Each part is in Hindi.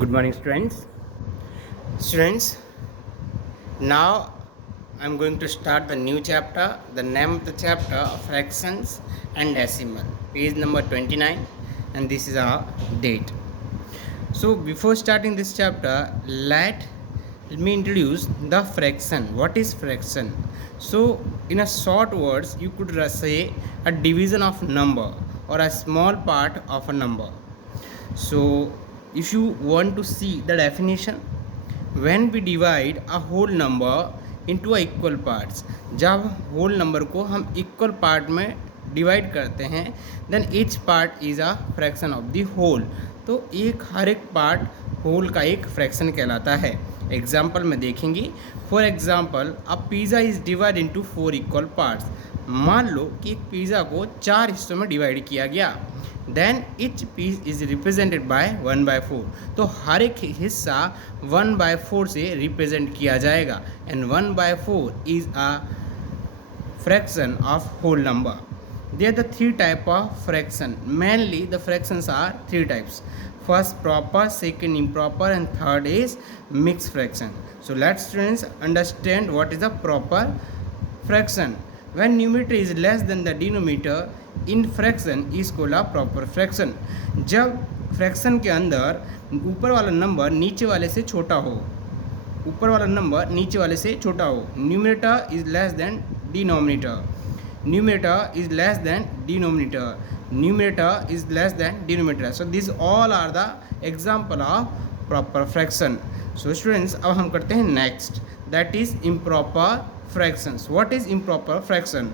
Good morning, students. Students, now I'm going to start the new chapter. The name of the chapter fractions and decimal, page number 29, and this is our date. So before starting this chapter, let me introduce the fraction. What is fraction? So in a short words, you could say a division of number or a small part of a number. So if you want to see the definition, when we divide a whole number into equal parts, जब whole number को हम equal part में डिवाइड करते हैं, then each part is a fraction of the whole. तो हर एक पार्ट होल का एक फ्रैक्शन कहलाता है. एग्जाम्पल में देखेंगे. For example, a pizza is divide into 4 equal parts. मान लो कि एक पिज़्ज़ा को 4 हिस्सों में डिवाइड किया गया. Then each piece is represented by 1/4. तो हर एक हिस्सा 1/4 से रिप्रेजेंट किया जाएगा. And 1/4 is a fraction of whole number. There are the three type of fraction. Mainly the fractions are three types. First proper, second improper, and third is mixed fraction. So let's students understand what is the proper fraction. When numerator is less than the denominator in fraction is called a proper fraction. जब फ्रैक्शन के अंदर ऊपर वाला नंबर नीचे वाले से छोटा हो, ऊपर वाला नंबर नीचे वाले से छोटा हो, numerator is less than denominator, numerator is less than denominator, numerator is less than denominator. So this all are the example of proper fraction. So students, अब हम करते हैं next, that is improper fractions. What is improper fraction?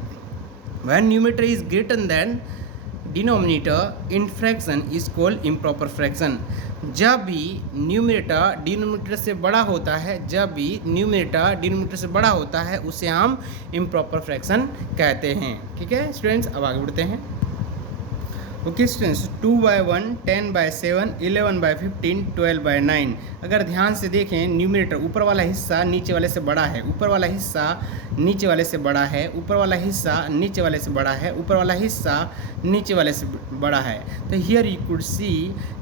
When numerator is greater than denominator in fraction is called improper fraction. जब भी न्यूमरेटर डिनोमिनेटर से बड़ा होता है, जब भी न्यूमरेटर डिनोमिनेटर से बड़ा होता है, उसे हम इम्प्रॉपर फ्रैक्शन कहते हैं. ठीक है स्टूडेंट्स, अब आगे बढ़ते हैं. Okay students, 2/1, 10/7, 11/15, 12/9. अगर ध्यान से देखें, न्यूमरेटर ऊपर वाला हिस्सा नीचे वाले से बड़ा है, ऊपर वाला हिस्सा नीचे वाले से बड़ा है, ऊपर वाला हिस्सा नीचे वाले से बड़ा है, ऊपर वाला हिस्सा नीचे वाले से बड़ा है. तो here you could C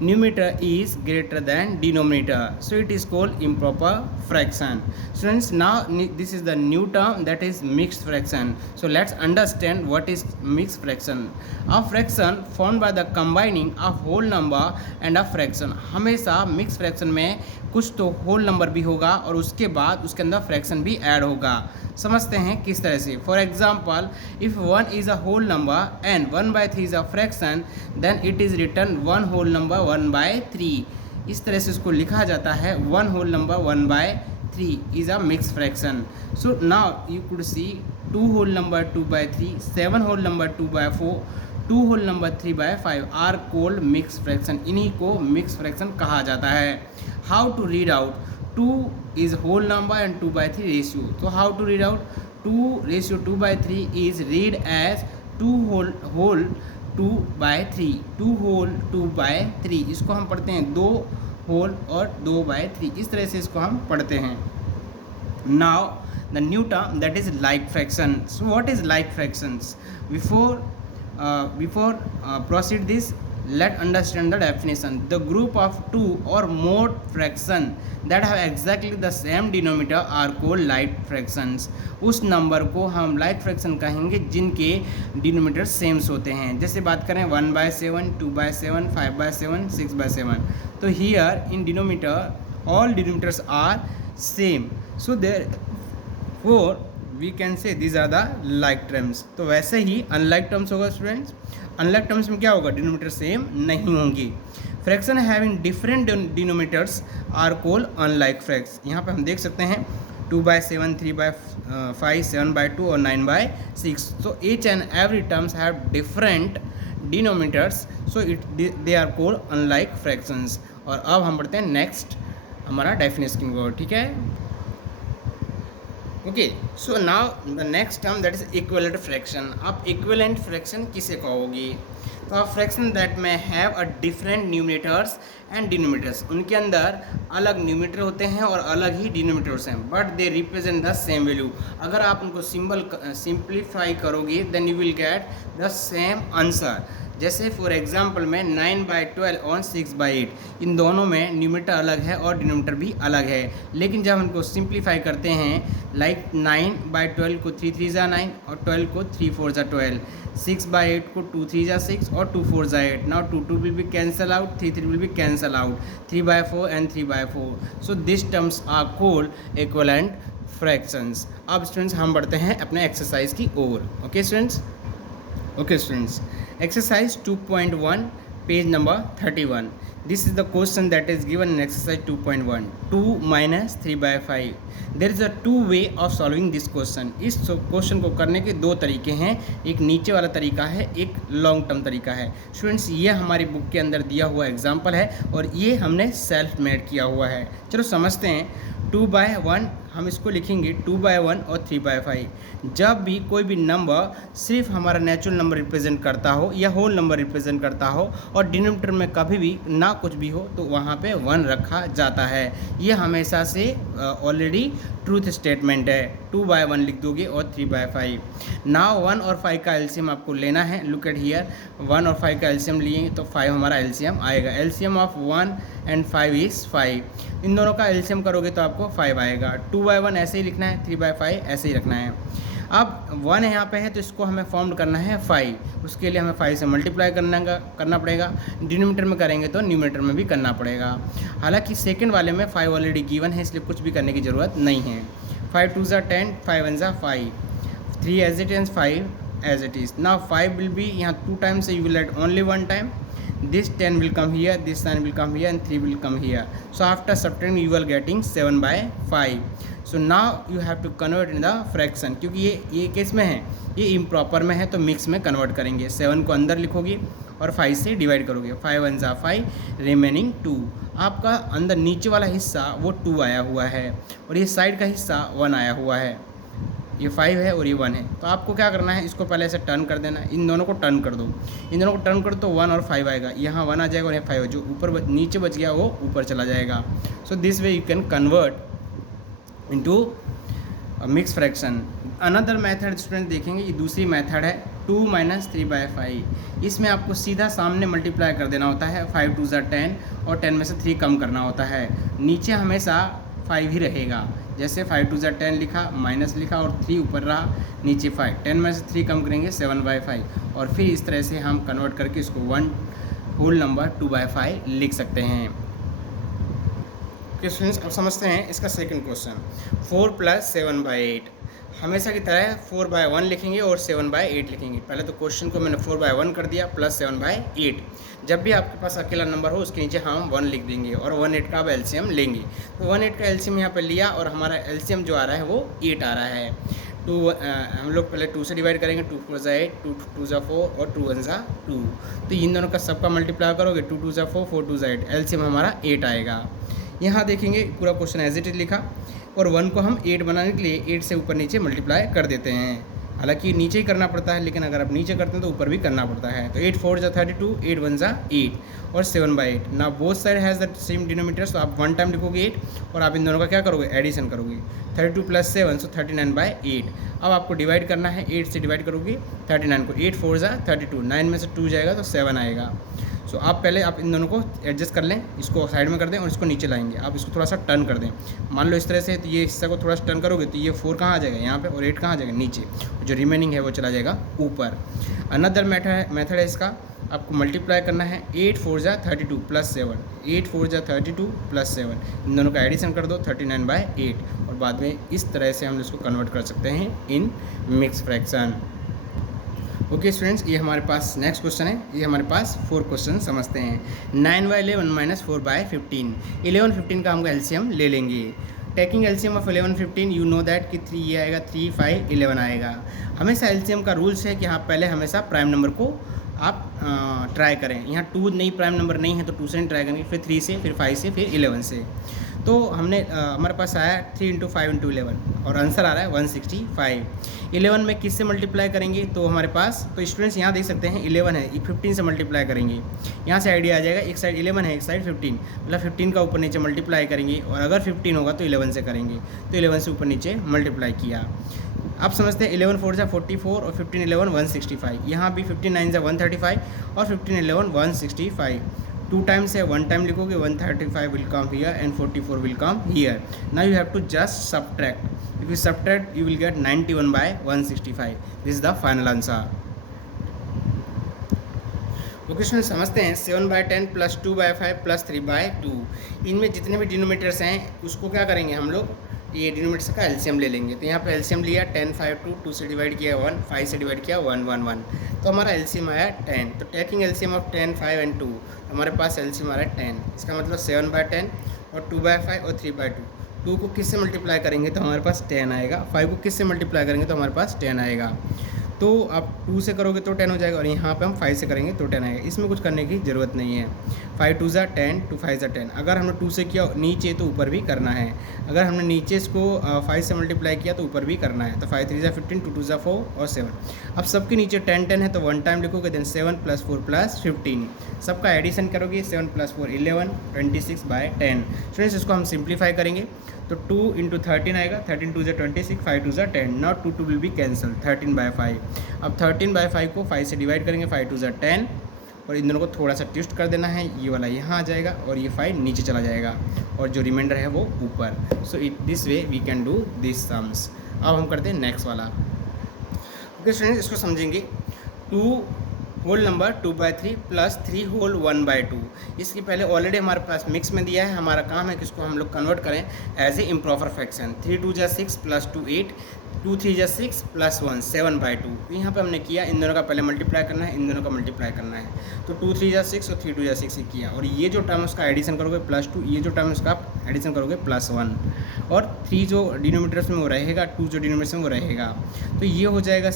numerator is greater than denominator, so it is called improper fraction. Students, now this is the new term, that is mixed fraction. So let's understand what is mixed fraction. A fraction formed by the combining of whole number and a fraction. हमेशा मिक्स फ्रैक्शन में कुछ तो होल नंबर भी होगा और उसके बाद उसके अंदर फ्रैक्शन भी ऐड होगा. समझते हैं किस तरह से. For example, if 1 is a whole number and 1/3 is a fraction, then it is return 1 whole number 1/3. इस तरह से उसको लिखा जाता है 1 whole number 1/3 is a mix fraction. So now you could see 2 whole number 2/3, 7 whole number 2/4, 2 whole number 3/5 are called mix fraction. इन्हीं को मिक्स फ्रैक्शन कहा जाता है. How to read out 2 is whole number and 2/3 ratio. तो how to read out 2:2/3 is read as 2 whole 2/3, 2 whole 2/3. इसको हम पढ़ते हैं 2 होल और 2/3. इस तरह से इसको हम पढ़ते हैं. Now the new term, that is like fraction. So what is like fractions? Before proceed this, let understand the definition. The group of two or more fraction that have exactly the same denominator are called like fractions. उस नंबर को हम like fraction कहेंगे जिनके डिनोमिनेटर सेम्स होते हैं. जैसे बात करें 1/7, 2/7, 5/7, 6/7. तो here in denominator all denominators are same. So therefore we can say these are the like terms. तो वैसे ही अनलाइक टर्म्स होगा स्टूडेंट्स. अनलाइक टर्म्स में क्या होगा? डिनोमिनेटर सेम नहीं होंगी. Fraction having different denominators are called unlike fraction. यहाँ पे हम देख सकते हैं 2/7, 3/5, 7/2 और 9/6. So each and every terms have different denominators, so they are called unlike fractions. और अब हम बढ़ते हैं नेक्स्ट हमारा डेफिनेशन को. ठीक है, okay. So now the next term, that is equivalent fraction. आप इक्विवेलेंट फ्रैक्शन किसे कहोगी? तो a fraction that may have a different numerators and denominators, उनके अंदर अलग न्यूमिनेटर होते हैं और अलग ही डिनोमिनेटर्स हैं, but they represent the same value. अगर आप उनको सिंप्लीफाई करोगे then you will get the same answer. जैसे फॉर एग्जांपल में 9/12 और 6/8, इन दोनों में न्यूमिनेटर अलग है और डिनोमिनेटर भी अलग है, लेकिन जब हम इनको सिंप्लीफाई करते हैं लाइक 9/12 को 3 3 जा 9 और 12 को 3 4 जा 12, 6/8 को 2 3 जा 6 और 2 4 जा 8। Now 2 2 will be cancel out, 3 3 will be cancel out, 3/4 and 3/4। So this terms are called equivalent fractions. अब स्टूडेंट्स हम बढ़ते हैं अपने एक्सरसाइज की ओर। Okay students, exercise 2.1 page number 31. This is the question that is given in exercise 2.1, 2 minus 3/5. There is a two way of solving this question. इस क्वेश्चन को करने के दो तरीके हैं, एक नीचे वाला तरीका है, एक लॉन्ग टर्म तरीका है। स्टूडेंट्स ये हमारी बुक के अंदर दिया हुआ एग्जाम्पल है और ये हमने सेल्फ मेड किया हुआ है। चलो समझते हैं। 2/1 हम इसको लिखेंगे 2/1 और 3/5। जब भी कोई भी नंबर सिर्फ हमारा नेचुरल नंबर रिप्रेजेंट करता हो या होल नंबर रिप्रेजेंट करता हो और डिनोमिनेटर में कभी भी ना कुछ भी हो तो वहाँ पे 1 रखा जाता है। ये हमेशा से ऑलरेडी ट्रूथ स्टेटमेंट है। 2/1 लिख दोगे और 3/5। नाउ 1 और 5 का एलसीएम आपको लेना है। लुक एट हियर, 1 और 5 का एलसीएम लिए तो 5 हमारा एलसीएम आएगा। LCM of 1 and 5 is 5। इन दोनों का एलसीएम करोगे तो आपको 5 आएगा। 2/1 ऐसे ही लिखना है, 3/5 ऐसे ही रखना है। अब 1 यहाँ पे है तो इसको हमें फॉर्म करना है 5, उसके लिए हमें 5 से मल्टीप्लाई करना पड़ेगा। डिनोमिनेटर में करेंगे तो न्यूमिनेटर में भी करना पड़ेगा। हालांकि सेकंड वाले में 5 ऑलरेडी गिवन है, इसलिए कुछ भी करने की ज़रूरत नहीं है। 5 2 ज़ा 10, 5 1 ज़ा 5, 3 as it is, 5 as it is. Now 5 will be यहाँ 2 times, so you will add only 1 time. This 10 will come here, this 9 will come here and 3 will come here. So after subtracting you are getting 7/5. So now you have to convert in the fraction. क्योंकि ये केस में है, ये इम्प्रॉपर में है तो मिक्स में कन्वर्ट करेंगे। 7 को अंदर लिखोगे और 5 से डिवाइड करोगे। 5 1 ज़ा 5, रिमेनिंग 2। आपका अंदर नीचे वाला हिस्सा वो 2 आया हुआ है और ये साइड का हिस्सा 1 आया हुआ है। ये 5 है और ये 1 है, तो आपको क्या करना है, इसको पहले ऐसे टर्न कर देना। इन दोनों को टर्न कर दो, इन दोनों को टर्न कर दो तो 1 और 5 आएगा। यहाँ 1 आ जाएगा और यहाँ 5, जो ऊपर नीचे बच गया वो ऊपर चला जाएगा। सो this way you can convert into mix fraction. Another method student देखेंगे, ये दूसरी मेथड है 2 minus 3/5। इसमें आपको सीधा सामने मल्टीप्लाई कर देना होता है। 5 2 ज़ा 10 और 10 में से 3 कम करना होता है। नीचे हमेशा 5 ही रहेगा। जैसे 5 2 ज़ा 10 लिखा, माइनस लिखा और 3 ऊपर रहा, नीचे 5। 10 में से 3 कम करेंगे 7/5 और फिर इस तरह से हम कन्वर्ट करके इसको 1 होल नंबर 2/5 लिख सकते हैं। ओके स्टूडेंट्स, अब समझते हैं इसका सेकंड क्वेश्चन। 4 + 7/8। हमेशा की तरह 4/1 लिखेंगे और 7/8 लिखेंगे। पहले तो क्वेश्चन को मैंने 4/1 कर दिया प्लस 7/8। जब भी आपके पास अकेला नंबर हो उसके नीचे हम 1 लिख देंगे और 1/8 का अब एलसीएम लेंगे। तो 1/8 का एलसीएम यहाँ पर लिया और हमारा एलसीएम जो आ रहा है वो 8 आ रहा है। हम लोग पहले 2 से डिवाइड करेंगे। 2 4 ज़ा 8, 2 2 ज़ा 4 और 2 1 ज़ा 2। तो इन दोनों का सबका मल्टीप्लाई करोगे, 2 2 ज़ा 4, 4 2 ज़ा 8, एलसीएम हमारा 8 आएगा। यहाँ देखेंगे पूरा क्वेश्चन एज इट इज लिखा और 1 को हम 8 बनाने के लिए 8 से ऊपर नीचे मल्टीप्लाई कर देते हैं। हालांकि नीचे ही करना पड़ता है, लेकिन अगर आप नीचे करते हैं तो ऊपर भी करना पड़ता है। तो 8 4 ज़ा 32, 8 1 ज़ा 8 और 7/8। ना both side has the same denominator, तो आप 1 टाइम लिखोगे 8 और आप इन दोनों का क्या करोगे, एडिशन करोगे। 32 + 7 सो 39/8। अब आपको डिवाइड करना है, 8 से डिवाइड करोगे 39 को। 8 4 ज़ा 32, 9 में से 2 जाएगा तो 7 आएगा। सो आप पहले आप इन दोनों को एडजस्ट कर लें, इसको साइड में कर दें और इसको नीचे लाएंगे। आप इसको थोड़ा सा टर्न कर दें, मान लो इस तरह से, तो ये हिस्सा को थोड़ा सा टर्न करोगे तो ये 4 कहाँ आ जाएगा यहाँ पे और 8 कहाँ आ जाएगा नीचे, जो रिमेनिंग है वो चला जाएगा ऊपर। अनदर मेथड है इसका, आपको मल्टीप्लाई करना है। 8 4 ज़ा 32 + 7, 8 4 ज़ा 32 + 7, इन दोनों का एडिशन कर दो 39/8 और बाद में इस तरह से हम इसको कन्वर्ट कर सकते हैं in mix fraction. Okay students, ये हमारे पास नेक्स्ट क्वेश्चन है। ये हमारे पास 4 क्वेश्चन समझते हैं। 9/11 - 4/15। 11 15 का हम एलसीएम ले लेंगे। Taking LCM of 11 15 you know that कि 3 ये आएगा, 3 5 11 आएगा। हमेशा एलसीएम का रूल्स है कि हाँ पहले हमेशा प्राइम नंबर को आप ट्राई करें। यहाँ 2 नहीं प्राइम नंबर नहीं है तो 2 से नहीं ट्राई करेंगे, फिर 3 से, फिर 5 से, फिर 11 से। तो हमने हमारे पास आया 3 × 5 × 11 और आंसर आ रहा है 165। 11 में किससे मल्टीप्लाई करेंगे तो हमारे पास, तो स्टूडेंट्स यहाँ देख सकते हैं 11 है, 15 से मल्टीप्लाई करेंगे। यहाँ से आइडिया आ जाएगा, एक साइड 11 है, एक साइड 15, मतलब 15 का ऊपर नीचे मल्टीप्लाई करेंगे, और अगर 15 होगा तो 11 से करेंगे, तो 11 से ऊपर नीचे मल्टीप्लाई किया। अब समझते हैं 11 4 44 और 15 11 165। यहाँ भी 15 9 135 और 15 11 165। 2 टाइम्स है, 1 टाइम लिखोगे, 135 will come here and 44 will come here. Now you have to just subtract. If you subtract you will get 91/165। This is the final answer. Question समझते हैं। 7/10 + 2/5 + 3/2। इनमें जितने भी डिनोमीटर्स हैं उसको क्या करेंगे हम लोग, ये डिनोमीटर्स का एलसीएम ले लेंगे। तो यहाँ पे एलसीएम लिया 10 5 2 से डिवाइड किया 1, 5 से डिवाइड किया 1 1 1, तो हमारा एलसीएम आया 10। तो टेकिंग एलसीएम ऑफ 10 5 एंड 2, हमारे पास एलसीएम आ रहा है 10। इसका मतलब 7/10 और 2/5 और 3/2। 2 को किससे मल्टीप्लाई करेंगे तो हमारे पास 10 आएगा, 5 को किससे मल्टीप्लाई करेंगे तो हमारे पास 10 आएगा। तो आप 2 से करोगे तो 10 हो जाएगा, और यहाँ पे हम 5 से करेंगे तो 10 आएगा। इसमें कुछ करने की ज़रूरत नहीं है। 5 2 = 10, 2 5 = 10। अगर हमने 2 से किया नीचे तो ऊपर भी करना है, अगर हमने नीचे इसको 5 से मल्टीप्लाई किया तो ऊपर भी करना है। तो 5 3 = 15, 2 2 = 4 और 7। अब सबके नीचे 10 10 है तो 1 टाइम लिखोगे, देन 7 + 4 + 15। सबका एडिशन करोगे, 7 + 4 11, 26/10। स्टूडेंट्स इसको हम सिंप्लीफाई करेंगे तो 2 × 13 आएगा, 13 2 = 26, 5 2 = 10। Now 2 2 will be cancel, 13/5। अब 13/5 को 5 से डिवाइड करेंगे, 5 2 = 10, और इन दोनों को थोड़ा सा ट्विस्ट कर देना है, ये वाला यहाँ आ जाएगा और ये 5 नीचे चला जाएगा, और जो रिमाइंडर है वो ऊपर। So this way we can do this sums. अब हम करते हैं नेक्स्ट वाला। ओके स्टूडेंट्स, इसको समझेंगे। 2 होल नंबर 2/3 + 3 होल 1/2। इसकी पहले ऑलरेडी हमारे पास मिक्स में दिया है, हमारा काम है कि इसको हम लोग कन्वर्ट करें एज ए इम्प्रॉपर फ्रैक्शन। 3 2 = 6 + 2 8, 2 3 = 6 + 1 7/2। तो यहाँ पे हमने किया, इन दोनों का पहले मल्टीप्लाई करना है, इन दोनों का मल्टीप्लाई करना है। तो 2 3 = 6 और 3 2 = 6 ही किया, और ये जो टर्म उसका एडिशन करोगे +2, ये जो टर्म उसका एडिशन करोगे +1, और 3 जो डिनोमीटर्स में वो रहेगा, 2 जो डिनोमीटर्स में वो रहेगा। तो ये हो जाएगा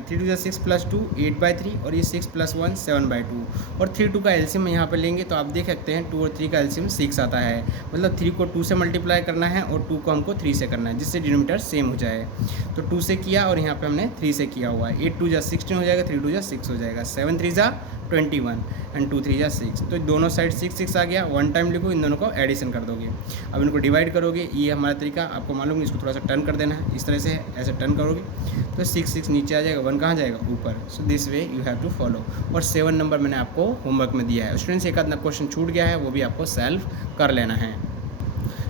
3 2 = 6 + 2 8/3, और ये 6 + 1 7/2। और 3 2 का एलसीएम यहाँ पर लेंगे तो आप देख सकते हैं 2 और 3 का एलसीएम 6 आता है, मतलब 3 को 2 से मल्टीप्लाई करना है और 2 को हमको 3 से करना है, जिससे डिनोमीटर सेम हो जाए। तो 2 से किया और यहाँ पे हमने 3 से किया हुआ है। 8 2 = 16 हो जाएगा, 3 2 = 6 हो जाएगा, 7 3 = 21 एंड 2 3 = 6। तो दोनों साइड 6 6 आ गया, 1 टाइम लिखो, इन दोनों को एडिशन कर दोगे। अब इनको डिवाइड करोगे, ये हमारा तरीका आपको मालूम है, इसको थोड़ा सा टर्न कर देना है, इस तरह से ऐसे टर्न करोगे तो 6 6 नीचे आ जाएगा, 1 कहाँ जाएगा ऊपर। So this way you have to follow. और 7 नंबर मैंने आपको होमवर्क में दिया है। स्टूडेंट्स एक आधा क्वेश्चन छूट गया है, वो भी आपको सॉल्व कर लेना है।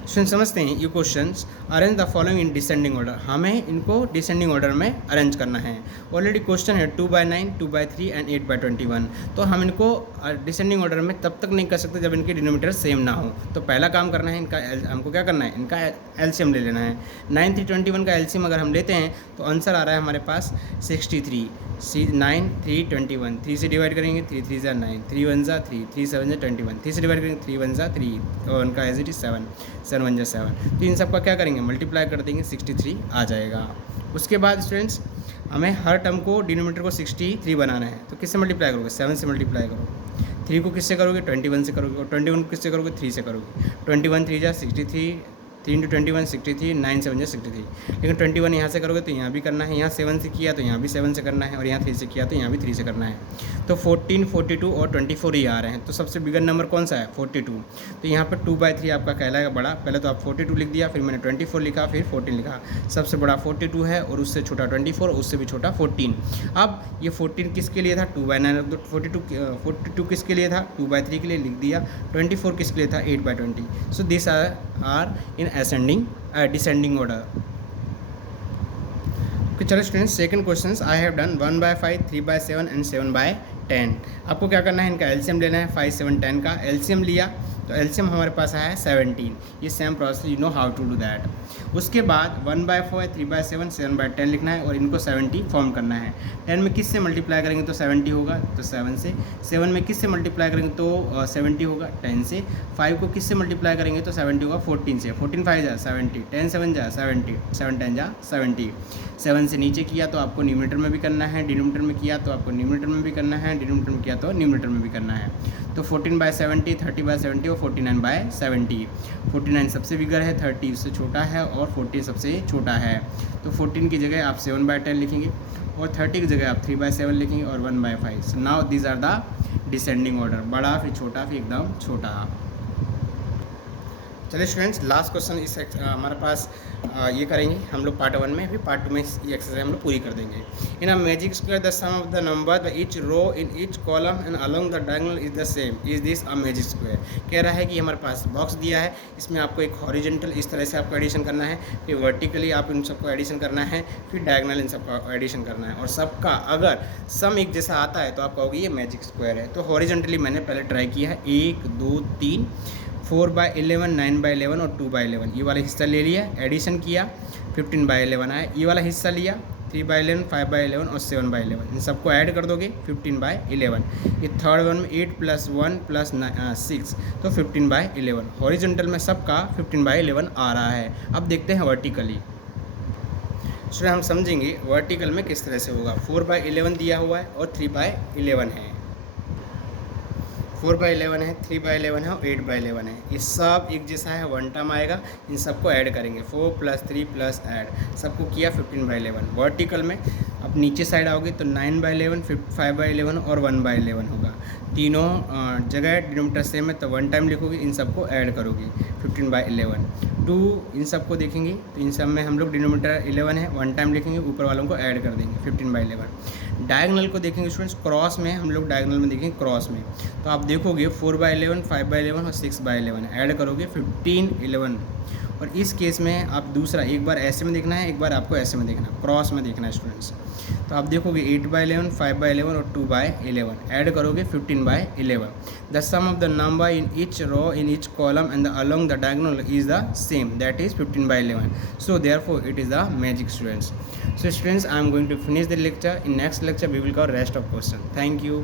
स्टूडेंट समझते हैं ये questions. Arrange the following in descending order, हमें इनको डिसेंडिंग ऑर्डर में अरेंज करना है। ऑलरेडी क्वेश्चन है 2/9 2/3 एंड 8/21। तो हम इनको डिसेंडिंग ऑर्डर में तब तक नहीं कर सकते जब इनके डिनोमीटर सेम ना हो। तो पहला काम करना है, इनका हमको क्या करना है, इनका एलसीएम ले लेना है। 9 3 21 का एलसीएम अगर हम लेते हैं तो आंसर आ रहा है हमारे पास 63। 9 3 21, 3 से डिवाइड करेंगे, 3 3 = 9, 3 1 = 3, 3 7 = 21, 3 से डिवाइड करेंगे, 3 1 = 3, और उनका एज इट इज 7 7 1 = 7। तो इन सब का क्या करेंगे, मल्टीप्लाई कर देंगे, 63 आ जाएगा। उसके बाद स्टूडेंट्स हमें हर टर्म को डिनोमीटर को 63 बनाना है। तो किससे मल्टीप्लाई करोगे, 7 से मल्टीप्लाई करो। 3 को किससे करोगे, 21 से करोगे, और 21 को किससे करोगे, 3 से करोगे। 21 3 = 63, 3 × 21 63, 9 7 = 63। लेकिन 21 यहाँ से करोगे तो यहाँ भी करना है, यहाँ 7 से किया तो यहाँ भी 7 से करना है, और यहाँ 3 से किया तो यहाँ भी 3 से करना है। तो 14 42 और 24 ही आ रहे हैं। तो सबसे बिगर नंबर कौन सा है, 42। तो यहाँ पर 2/3 आपका कहलाएगा बड़ा। पहले तो आप 42 लिख दिया, फिर मैंने 24 लिखा, फिर 14 लिखा। सबसे बड़ा 42 है, और उससे छोटा 24, और उससे भी छोटा 14। अब ये 14 किसके लिए था, 2/9 रख दो। 42 किसके लिए था, 2/3 के लिए लिख दिया। 24 किसके लिए था, 8/20। So this are in descending order. Okay चलो students, second question I have done 1/5 3/7 and 7/10। आपको क्या करना है, इनका एलसीएम लेना है। 5 7 10 का एलसीएम लिया तो एलसीएम हमारे पास आया है 17। ये same process, you know how to do that. उसके बाद 1/4 है, 3/7, 7/10 लिखना है और इनको 70 फॉर्म करना है। 10 में किस से मल्टीप्लाई करेंगे तो 70 होगा, तो 7 से। 7 में किस से मल्टीप्लाई करेंगे तो 70 होगा, 10 से। 5 को किस से मल्टीप्लाई करेंगे तो 70 होगा, 14 से। 14 5 जा 70, 10 7 जा 70, 7 10 जा 70। 7 से नीचे किया तो आपको न्यूमरेटर में भी करना है, डिनोमिनेटर में किया तो आपको न्यूमरेटर में भी करना है, डिनोमिनेटर में किया तो न्यूमरेटर में भी करना है। तो 14/70, 30/70 और 49/70। 49 सबसे बिगर है, 30 उससे छोटा है और 14 सबसे छोटा है। तो 14 की जगह आप 7/10 लिखेंगे और 30 की जगह आप 3/7 लिखेंगे और 1/5। So now these are the descending order, बड़ा फिर छोटा फिर एकदम छोटा। चलिए स्टूडेंट्स, लास्ट क्वेश्चन इस हमारे पास ये करेंगे हम लोग पार्ट 1 में, फिर पार्ट 2 में ये एक्सरसाइज हम लोग पूरी कर देंगे। In a magic square the sum of the number the each row in each column and along the diagonal is the same, is this a magic square. कह रहा है कि हमारे पास बॉक्स दिया है, इसमें आपको एक हॉरिजेंटल इस तरह से आपको एडिशन करना है, फिर वर्टिकली आप इन सबको एडिशन करना है, फिर डायगोनल इन सबका एडिशन करना है और सबका अगर सम एक जैसा आता है तो आप कहोगे ये मैजिक स्क्वायर है। तो हॉरिजेंटली मैंने पहले ट्राई किया है, 1 2 3 4/11, 9/11 और 2/11, ये वाला हिस्सा ले लिया, एडिशन किया 15/11 आया। ये वाला हिस्सा लिया 3/11, 5/11 और 7/11, इन सबको ऐड कर दोगे 15/11। ये थर्ड वन में 8 + 1 + 6 तो 15/11। हॉरिजॉन्टल में सबका 15/11 आ रहा है। अब देखते हैं वर्टिकली। स्टूडेंट हम समझेंगे वर्टिकल में किस तरह से होगा। 4/11 दिया हुआ है और 3/11 है, 4/11 है, 3/11 है और 8/11 है। ये सब एक जैसा है, वन टर्म आएगा, इन सबको ऐड करेंगे 4 + 3 + ऐड, सबको किया 15/11। वर्टिकल में अब नीचे साइड आओगे तो 9/11, 5/11 और 1/11 होगा। तीनों जगह डिनोमिनेटर सेम है तो वन टाइम लिखोगे, इन सबको ऐड करोगे 15/11। 2 इन सबको देखेंगे तो इन सब में हम लोग डिनोमिनेटर 11 है, वन टाइम लिखेंगे, ऊपर वालों को ऐड कर देंगे 15/11। डायगोनल को देखेंगे स्टूडेंट्स, क्रॉस में हम लोग डायगोनल में देखेंगे, क्रॉस में तो आप देखोगे 4/11, 5/11 और 6/11 ऐड करोगे 15/11। और इस केस में आप दूसरा एक बार ऐसे में देखना है, एक बार आपको ऐसे में देखना है, क्रॉस में देखना है स्टूडेंट्स। तो आप देखोगे 8/11, 5/11 और 2/11 ऐड करोगे 15/11। The sum of the number in each row in each column and the along the diagonal is the same, that is 15/11। So therefore it is the magic, students. So students, I am going to finish the lecture. In next lecture we will cover rest of question. Thank you.